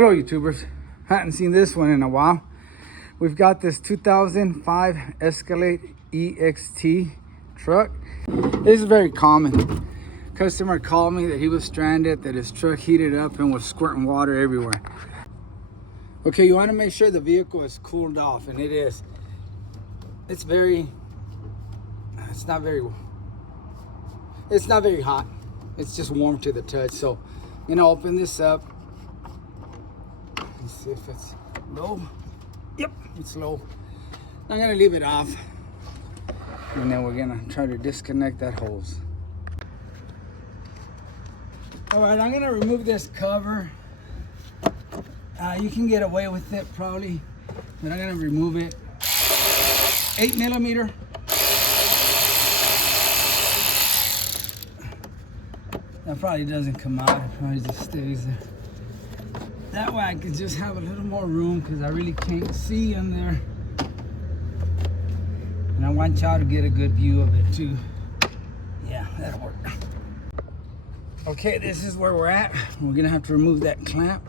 Hello YouTubers, hadn't seen this one in a while. We've got this 2005 Escalade EXT truck. This is very common. Customer called me that he was stranded, that his truck heated up and was squirting water everywhere. Okay, you want to make sure the vehicle is cooled off, and it is. It's not very hot. It's just warm to the touch. So I'm gonna open this up. Let's see if it's low. Yep, it's low. I'm gonna leave it off, and then we're gonna try to disconnect that hose. All right, I'm gonna remove this cover. You can get away with it probably, but I'm gonna remove it. 8mm. That probably doesn't come out, it probably just stays there. That way I can just have a little more room because I really can't see in there. And I want y'all to get a good view of it too. Yeah, that'll work. Okay, this is where we're at. We're gonna have to remove that clamp.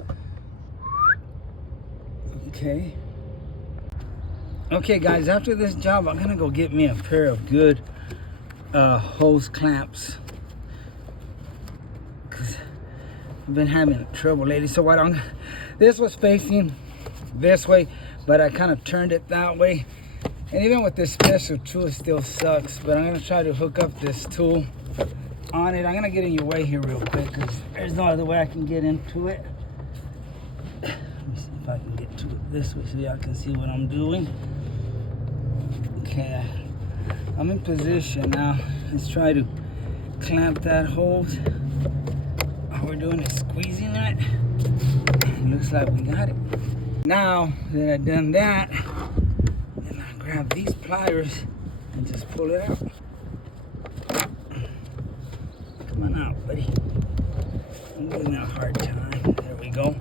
Okay. Okay guys, after this job, I'm gonna go get me a pair of good hose clamps. Cause I've been having trouble lately. So this was facing this way, but I kind of turned it that way. And even with this special tool, it still sucks. But I'm gonna try to hook up this tool on it. I'm gonna get in your way here real quick because there's no other way I can get into it. Let me see if I can get to it this way so y'all can see what I'm doing. Okay, I'm in position now. Let's try to clamp that hose. All we're doing is squeezing it. It looks like we got it. Now that I've done that, then I grab these pliers and just pull it out. Come on out, buddy. I'm giving it a hard time. There we go.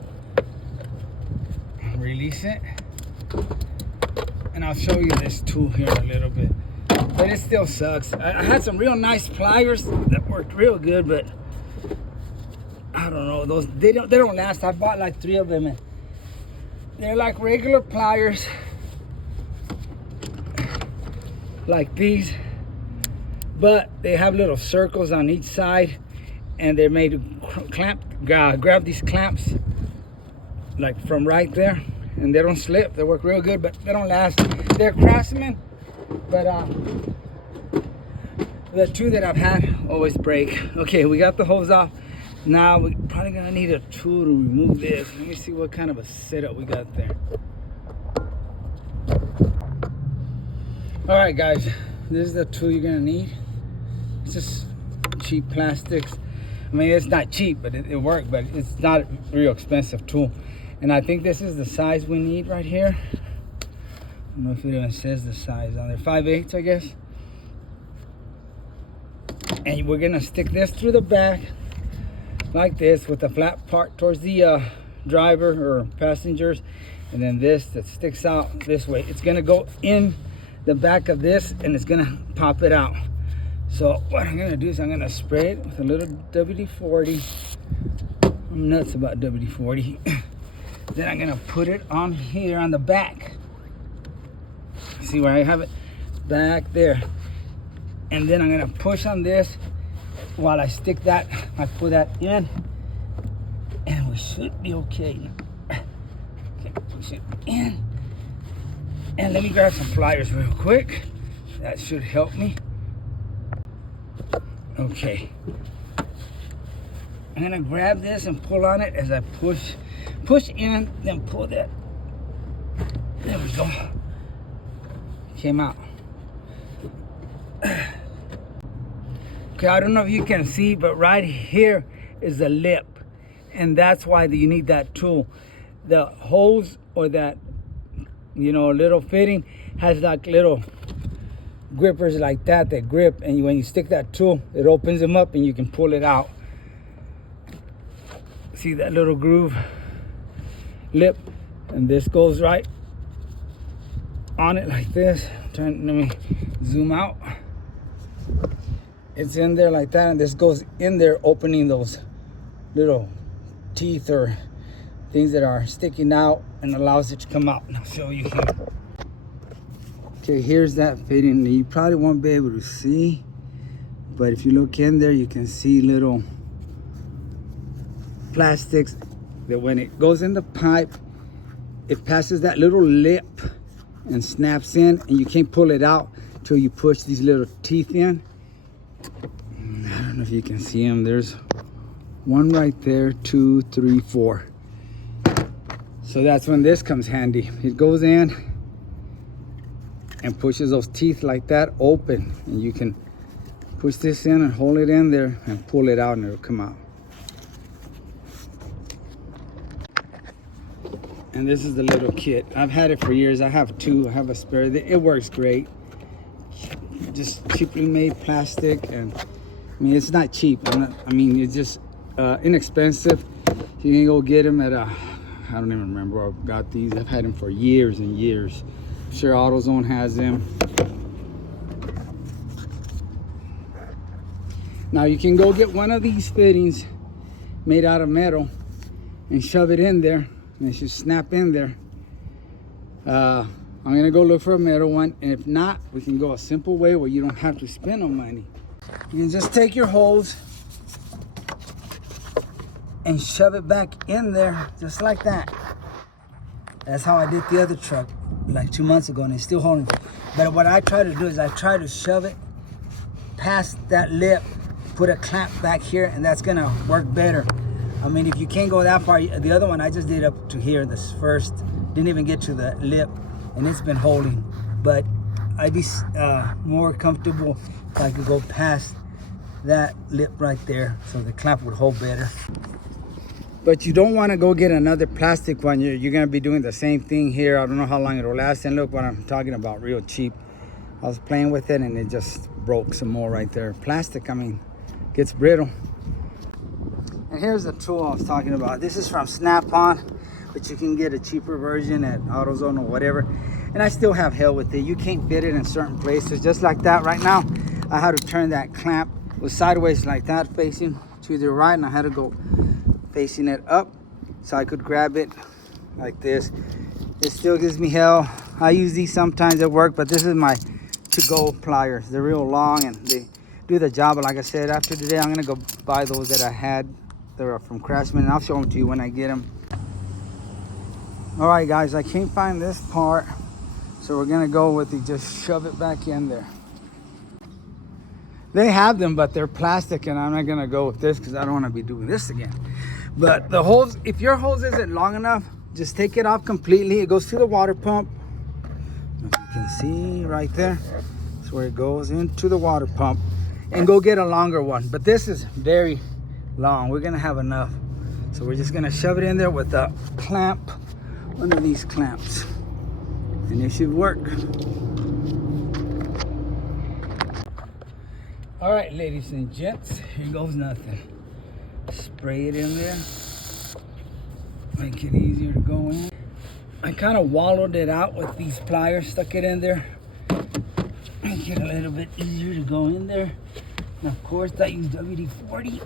Release it. And I'll show you this tool here a little bit. But it still sucks. I had some real nice pliers that worked real good, but I don't know, those they don't last. I bought like 3 of them, and they're like regular pliers, like these, but they have little circles on each side, and they're made to grab these clamps like from right there, and they don't slip. They work real good, but they don't last. They're Craftsman, but the 2 that I've had always break. Okay, we got the hose off. Now we're probably gonna need a tool to remove this. Let me see what kind of a setup we got there. All right guys, this is the tool you're gonna need. It's just cheap plastics. I mean, it's not cheap, but it worked, but it's not a real expensive tool. And I think this is the size we need right here. I don't know if it even says the size on there. 5/8, I guess. And we're gonna stick this through the back like this with the flat part towards the driver or passengers, and then this that sticks out this way. It's gonna go in the back of this and it's gonna pop it out. So what I'm gonna do is I'm gonna spray it with a little WD-40. I'm nuts about WD-40. Then I'm gonna put it on here on the back. See where I have it? Back there. And then I'm gonna push on this while I stick that. I put that in, and we should be okay. Okay, push it in. And let me grab some pliers real quick. That should help me. Okay. I'm gonna grab this and pull on it as I push in, then pull that. There we go. Came out. Okay, I don't know if you can see, but right here is the lip, and that's why you need that tool. The hose or that, little fitting has like little grippers like that grip, and when you stick that tool, it opens them up and you can pull it out. See that little groove lip, and this goes right on it like this. Let me zoom out. It's in there like that, and this goes in there, opening those little teeth or things that are sticking out and allows it to come out. And I'll show you here. Okay, here's that fitting. You probably won't be able to see, but if you look in there, you can see little plastics that when it goes in the pipe, it passes that little lip and snaps in, and you can't pull it out till you push these little teeth in. I don't know if you can see them. There's one right there, 2, 3, 4. So that's when this comes handy. It goes in and pushes those teeth like that open, and you can push this in and hold it in there and pull it out, and it'll come out. And this is the little kit. I've had it for years. I have 2. I have a spare. It works great. Just cheaply made plastic, and I mean, it's not cheap. I mean, it's just inexpensive. You can go get them at I don't even remember where I got these. I've had them for years and years. I'm sure AutoZone has them. Now you can go get one of these fittings made out of metal and shove it in there, and it should snap in there. I'm gonna go look for a metal one, and if not, we can go a simple way where you don't have to spend no money. You can just take your hose and shove it back in there just like that. That's how I did the other truck like 2 months ago, and it's still holding. But what I try to do is I try to shove it past that lip, put a clamp back here, and that's gonna work better. I mean, if you can't go that far, the other one I just did up to here, this first, didn't even get to the lip, and it's been holding. But I'd be more comfortable if I could go past that lip right there, so the clamp would hold better. But you don't want to go get another plastic one. You're going to be doing the same thing here. I don't know how long it'll last. And look what I'm talking about, real cheap. I was playing with it, and it just broke some more right there. Plastic, I mean, gets brittle. And here's the tool I was talking about. This is from Snap-on, but you can get a cheaper version at AutoZone or whatever. And I still have hell with it. You can't fit it in certain places, just like that. Right now, I had to turn that clamp. It was sideways like that, facing to the right, and I had to go facing it up so I could grab it like this. It still gives me hell. I use these sometimes at work, but this is my to-go pliers. They're real long, and they do the job. But like I said, after today, I'm gonna go buy those that I had. They're from Craftsman, and I'll show them to you when I get them. All right, guys, I can't find this part, so we're gonna go with the just shove it back in there. They have them, but they're plastic, and I'm not gonna go with this because I don't want to be doing this again. But the hose, if your hose isn't long enough, just take it off completely. It goes to the water pump. If you can see right there, that's where it goes, into the water pump. And go get a longer one. But this is very long. We're gonna have enough. So we're just gonna shove it in there with a clamp, one of these clamps. And it should work. All right, ladies and gents, here goes nothing. Spray it in there. Make it easier to go in. I kind of wallowed it out with these pliers, stuck it in there. Make it a little bit easier to go in there. And of course, I use WD-40.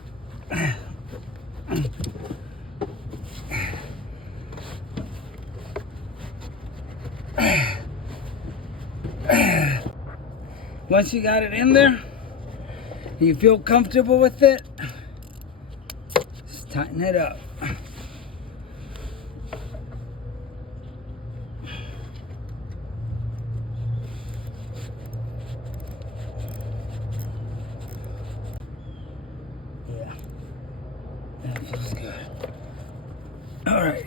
Once you got it in there, you feel comfortable with it, just tighten it up. Yeah, that feels good. All right,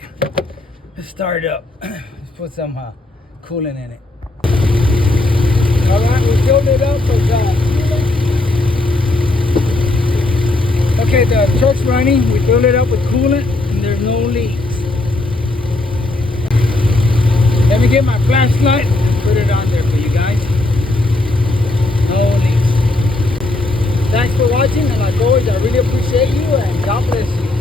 let's start it up. Let's put some coolant in it. All right, we filled it up with coolant. Okay, the truck's running. We filled it up with coolant, and there's no leaks. Let me get my flashlight and put it on there for you guys. No leaks. Thanks for watching, and like always, I really appreciate you, and God bless you.